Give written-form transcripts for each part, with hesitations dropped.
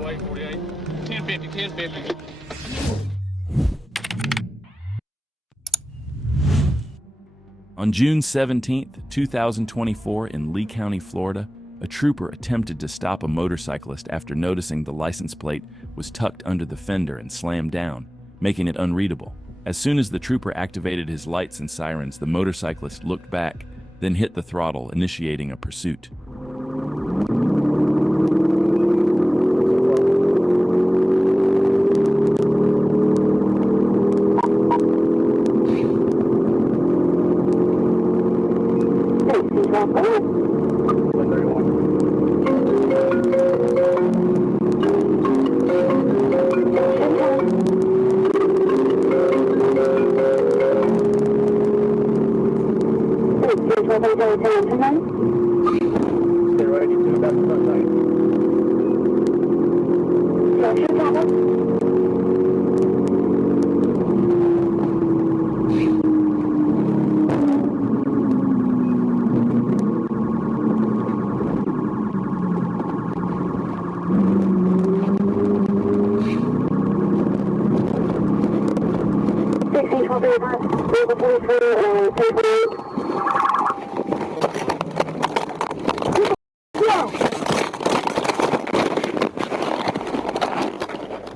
208, 1050, 1050. On June 17, 2024, in Lee County, Florida, a trooper attempted to stop a motorcyclist after noticing the license plate was tucked under the fender and slammed down, making it unreadable. As soon as the trooper activated his lights and sirens, the motorcyclist looked back, then hit the throttle, initiating a pursuit.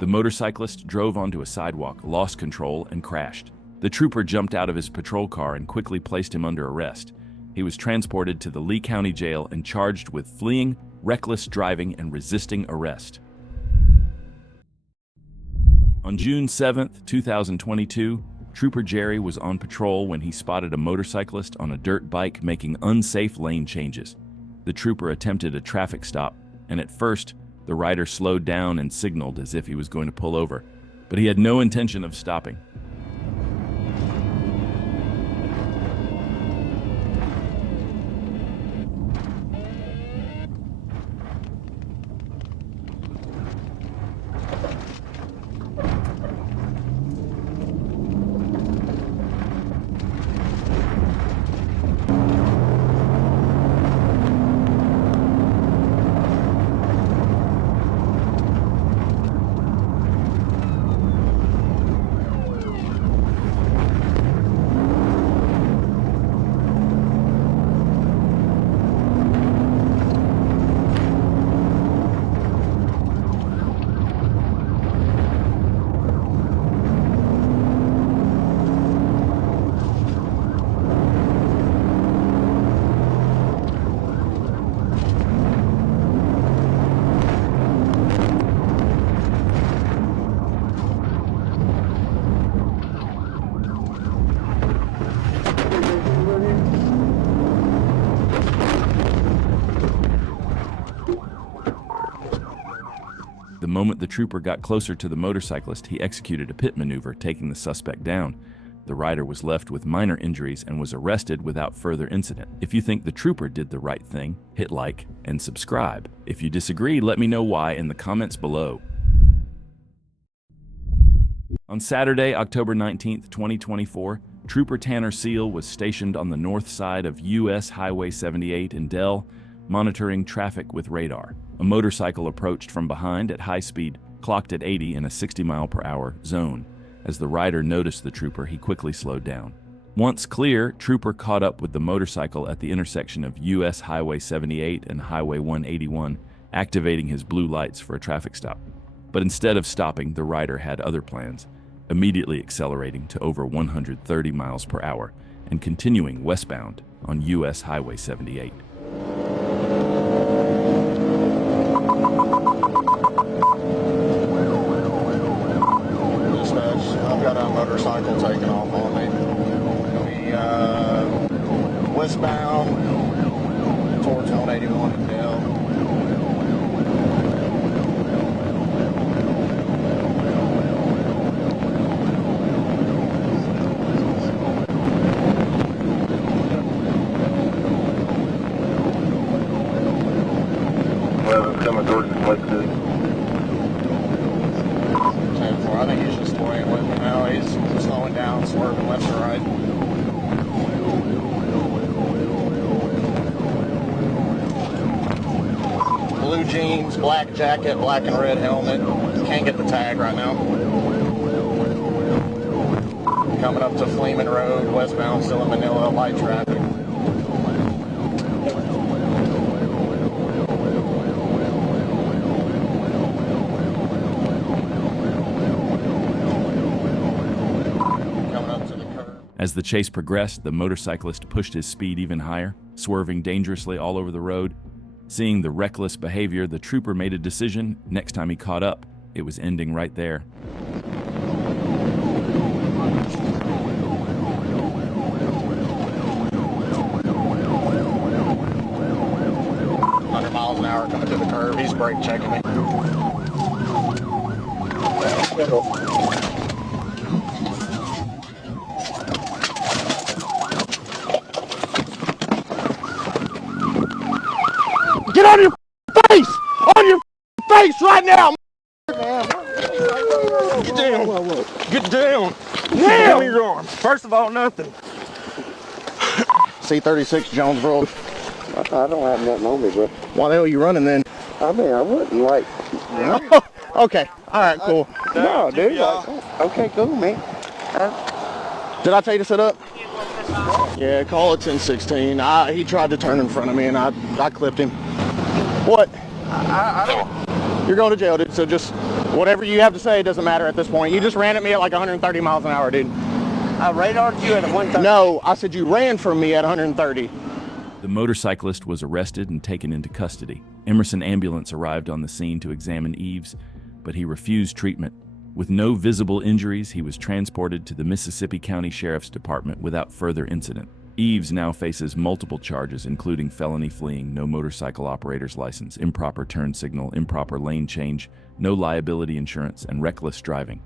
The motorcyclist drove onto a sidewalk, lost control, and crashed. The trooper jumped out of his patrol car and quickly placed him under arrest. He was transported to the Lee County Jail and charged with fleeing, reckless driving, and resisting arrest. On June 7, 2022, Trooper Jerry was on patrol when he spotted a motorcyclist on a dirt bike making unsafe lane changes. The trooper attempted a traffic stop, and at first, the rider slowed down and signaled as if he was going to pull over, but he had no intention of stopping. The moment the trooper got closer to the motorcyclist, he executed a pit maneuver, taking the suspect down. The rider was left with minor injuries and was arrested without further incident. If you think the trooper did the right thing, hit like and subscribe. If you disagree, let me know why in the comments below. On Saturday, October 19, 2024, Trooper Tanner Seal was stationed on the north side of US Highway 78 in Dell, monitoring traffic with radar. A motorcycle approached from behind at high speed, clocked at 80 in a 60-mile-per-hour zone. As the rider noticed the trooper, he quickly slowed down. Once clear, Trooper caught up with the motorcycle at the intersection of US Highway 78 and Highway 181, activating his blue lights for a traffic stop. But instead of stopping, the rider had other plans, immediately accelerating to over 130 miles per hour and continuing westbound on US Highway 78. I've got a motorcycle taking off on me. We westbound towards 181 in Dell. Coming towards the place too. I think he's just toying with me now. He's slowing down, swerving left to right. Blue blue jeans, black jacket, black and red helmet. Can't get the tag right now. Coming up to Fleeman Road, westbound, still in Manila, light traffic. As the chase progressed, the motorcyclist pushed his speed even higher, swerving dangerously all over the road. Seeing the reckless behavior, the trooper made a decision. Next time he caught up, it was ending right there. Miles an hour coming to the curve. He's brake checking me. Get on your face! On your face right now! Get down! Get down! Now! Give me your arm. First of all, nothing. C-36 Jonesboro. I don't have nothing on me, bro. Why the hell are you running then? I mean, I wouldn't like. Okay, alright, cool. No, dude. Okay, cool, man. Did I tell you to sit up? Yeah, call it 1016. He tried to turn in front of me and I clipped him. What? I don't. You're going to jail, dude, so just whatever you have to say doesn't matter at this point. You just ran at me at like 130 miles an hour, dude. I radared you at 130. No, I said you ran from me at 130. The motorcyclist was arrested and taken into custody. Emerson Ambulance arrived on the scene to examine Eves, but he refused treatment. With no visible injuries, he was transported to the Mississippi County Sheriff's Department without further incident. Eves now faces multiple charges, including felony fleeing, no motorcycle operator's license, improper turn signal, improper lane change, no liability insurance, and reckless driving.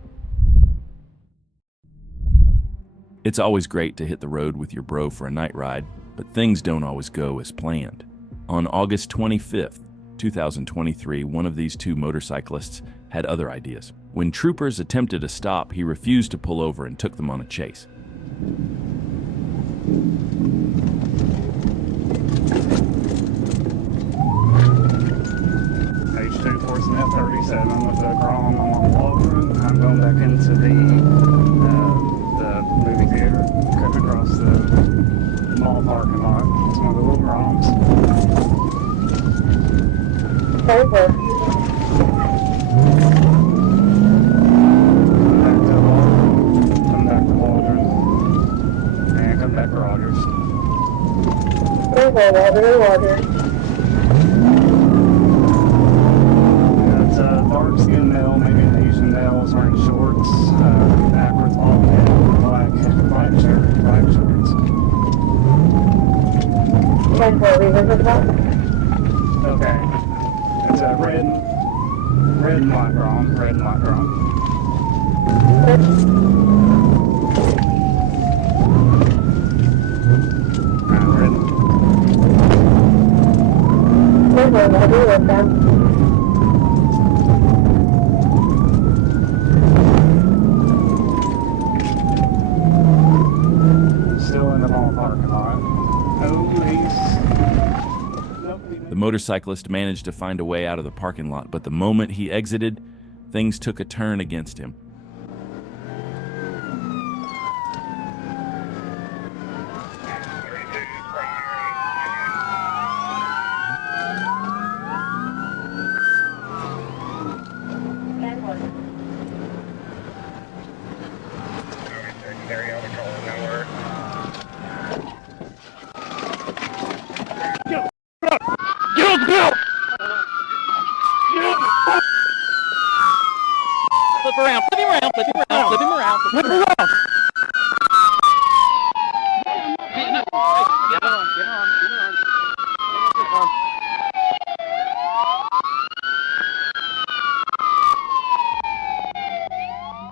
It's always great to hit the road with your bro for a night ride, but things don't always go as planned. On August 25th, 2023, one of these two motorcyclists had other ideas. When troopers attempted a stop, he refused to pull over and took them on a chase. H2 Force Net 37 with the Chrome. I'm on Walgreens. I'm going back into the movie theater, cutting across the mall parking lot. It's one of the little ROMs. Over. Come back to Walgreens. And come back to Rogers. Roger. It's a dark skin male, maybe an Asian male, is wearing shorts, backwards long head, black shirt, black shorts. Okay. It's a red and white ROM, red and white ROM. Still in the mall parking lot. No police. The motorcyclist managed to find a way out of the parking lot, but the moment he exited, things took a turn against him. Flip him around. Flip around. Get on.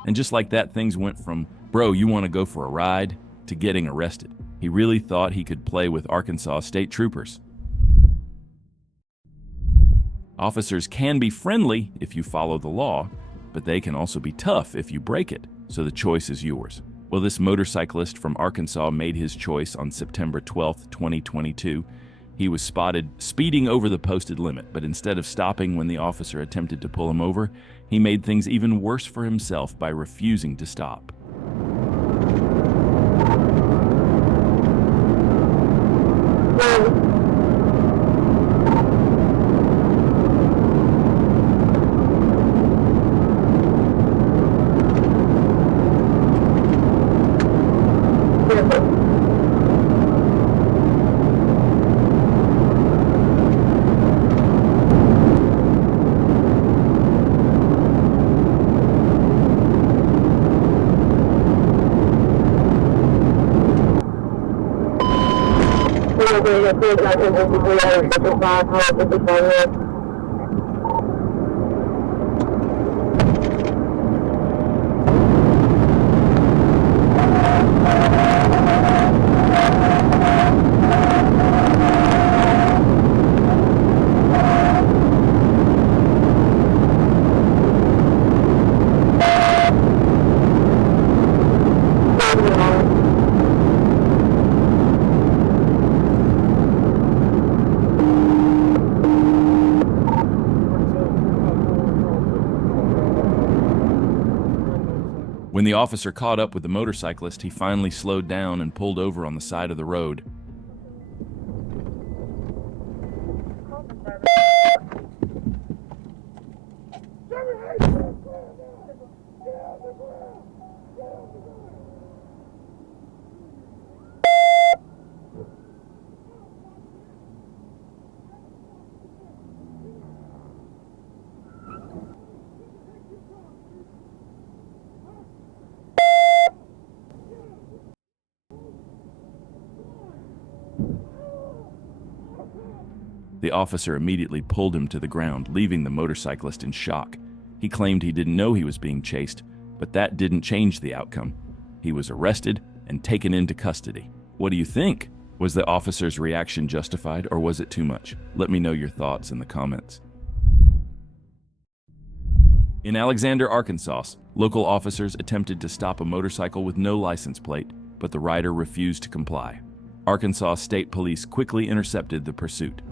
And just like that, things went from, bro, you want to go for a ride, to getting arrested. He really thought he could play with Arkansas state troopers. Officers can be friendly if you follow the law, but they can also be tough if you break it, so the choice is yours. Well, this motorcyclist from Arkansas made his choice on September 12th, 2022, He was spotted speeding over the posted limit, but instead of stopping when the officer attempted to pull him over, he made things even worse for himself by refusing to stop. When the officer caught up with the motorcyclist, he finally slowed down and pulled over on the side of the road. The officer immediately pulled him to the ground, leaving the motorcyclist in shock. He claimed he didn't know he was being chased, but that didn't change the outcome. He was arrested and taken into custody. What do you think? Was the officer's reaction justified, or was it too much? Let me know your thoughts in the comments. In Alexander, Arkansas, local officers attempted to stop a motorcycle with no license plate, but the rider refused to comply. Arkansas State Police quickly intercepted the pursuit.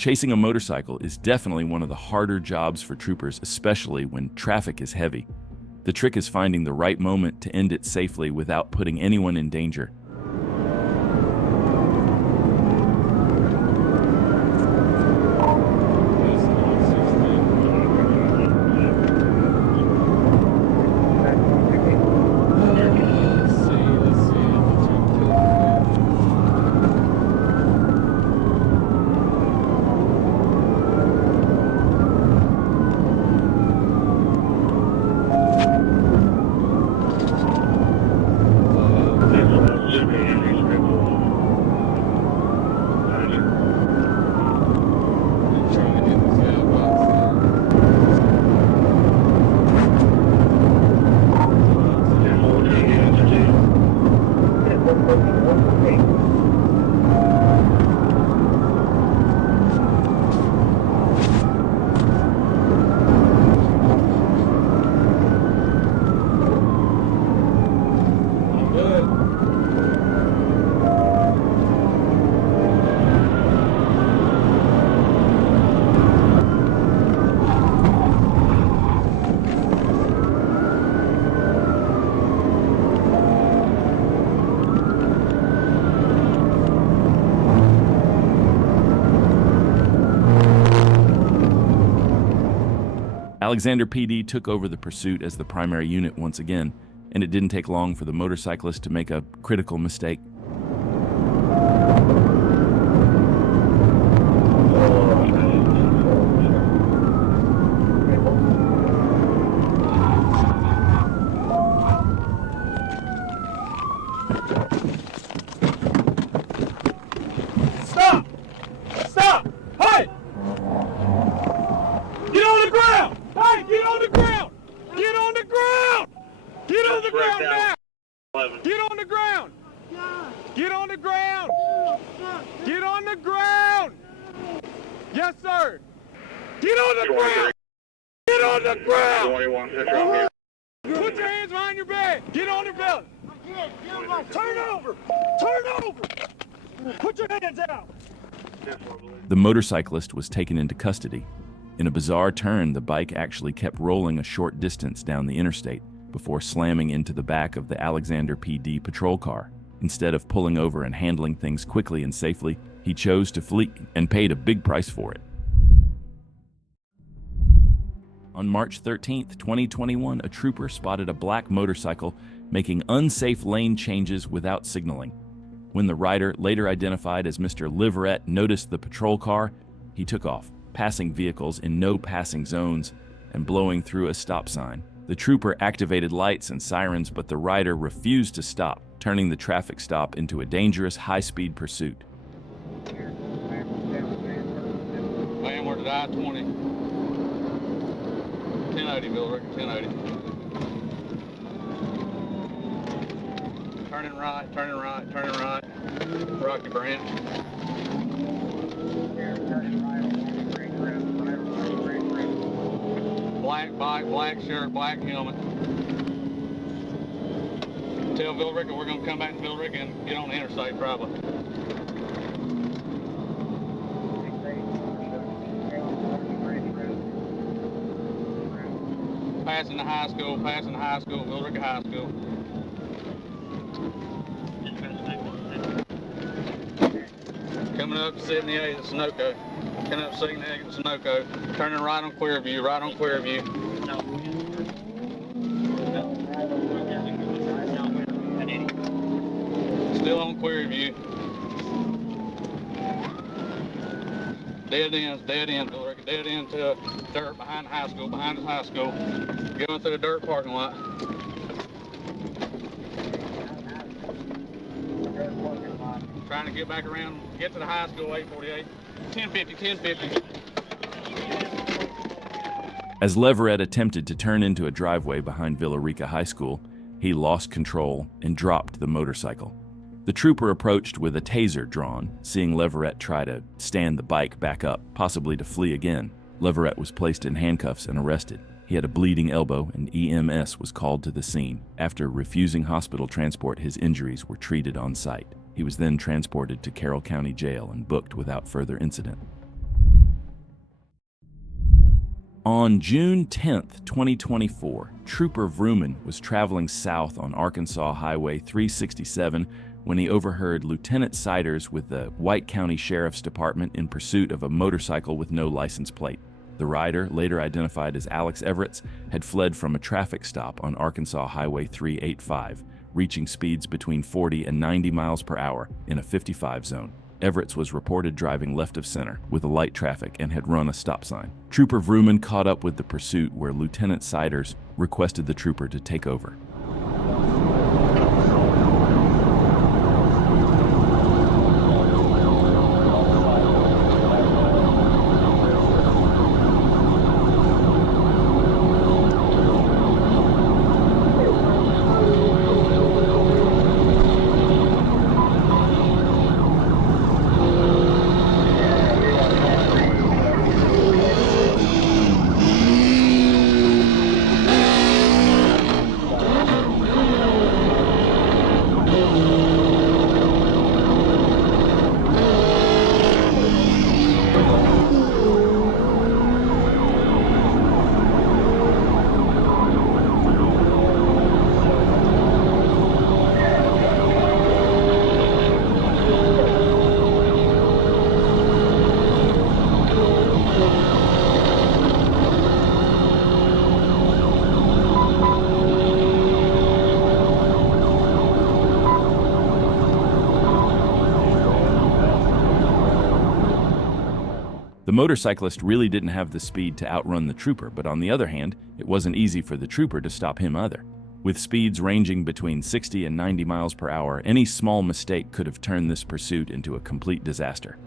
Chasing a motorcycle is definitely one of the harder jobs for troopers, especially when traffic is heavy. The trick is finding the right moment to end it safely without putting anyone in danger. Alexander PD took over the pursuit as the primary unit once again, and it didn't take long for the motorcyclist to make a critical mistake. Stop! Stop! Hey! Get on the ground! Hey, get on the ground! Get on the ground! Get on the ground now! Get on the ground! Get on the ground! Get on the ground! Yes, sir! Get on the ground! Get on the ground! Put your hands behind your back! Get on the belt! Turn over! Turn over! Put your hands out! The motorcyclist was taken into custody. In a bizarre turn, the bike actually kept rolling a short distance down the interstate before slamming into the back of the Alexander PD patrol car. Instead of pulling over and handling things quickly and safely, he chose to flee and paid a big price for it. On March 13, 2021, a trooper spotted a black motorcycle making unsafe lane changes without signaling. When the rider, later identified as Mr. Liverette, noticed the patrol car, he took off, passing vehicles in no passing zones and blowing through a stop sign. The trooper activated lights and sirens, but the rider refused to stop, turning the traffic stop into a dangerous high-speed pursuit. Landward at I-20. 1080, Bill Rick, 1080. Turning right, turning right, turning right. Rocky Brand. Black bike, black shirt, black helmet. Tell Bill Rick we're going to come back to Bill Rick and get on the interstate probably. Passing the high school, Bill Rick High School. Coming up 78 at Sunoco. Coming up 78 at Sunoco. Turning right on Clearview, right on Clearview. Still on Clearview. Dead end, Bill Rick, dead end to dirt behind the high school, behind the high school. Going through the dirt parking lot. Trying to get back around, get to the high school, 848. 1050. As Leverett attempted to turn into a driveway behind Villarica High School, he lost control and dropped the motorcycle. The trooper approached with a taser drawn, seeing Leverett try to stand the bike back up, possibly to flee again. Leverett was placed in handcuffs and arrested. He had a bleeding elbow, and EMS was called to the scene. After refusing hospital transport, his injuries were treated on site. He was then transported to Carroll County Jail and booked without further incident. On June 10, 2024, Trooper Vrooman was traveling south on Arkansas Highway 367 when he overheard Lieutenant Siders with the White County Sheriff's Department in pursuit of a motorcycle with no license plate. The rider, later identified as Alex Everett, had fled from a traffic stop on Arkansas Highway 385, reaching speeds between 40 and 90 miles per hour in a 55 zone. Everett was reported driving left of center with a light traffic and had run a stop sign. Trooper Vrooman caught up with the pursuit where Lieutenant Siders requested the trooper to take over. motorcyclist really didn't have the speed to outrun the trooper, but on the other hand, it wasn't easy for the trooper to stop him either. With speeds ranging between 60 and 90 miles per hour, any small mistake could have turned this pursuit into a complete disaster.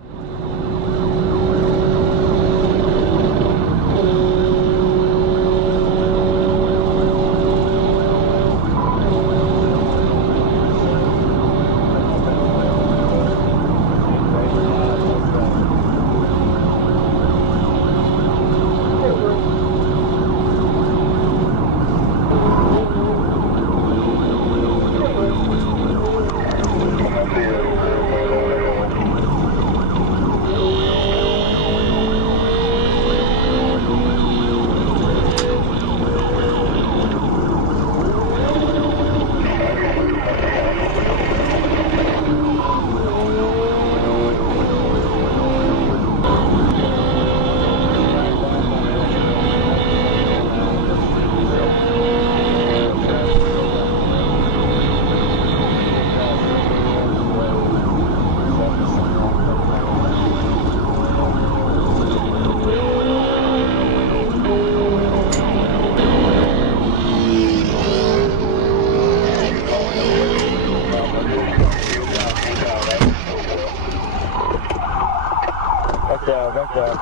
Back down.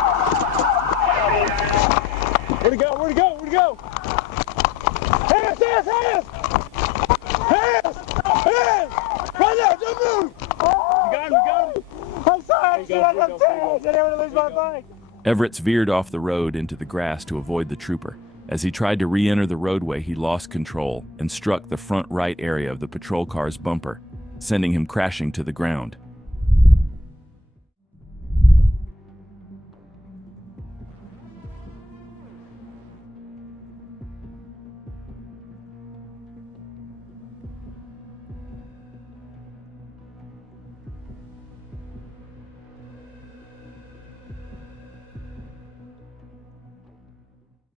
Where'd he go? Where'd he go? Where'd he go? Hands! Hands! Hands! Hands! Hands! Right there! Don't move! You got him! You got him! I'm sorry! I didn't want to lose my bike! Everett veered off the road into the grass to avoid the trooper. As he tried to re-enter the roadway, he lost control and struck the front right area of the patrol car's bumper, sending him crashing to the ground.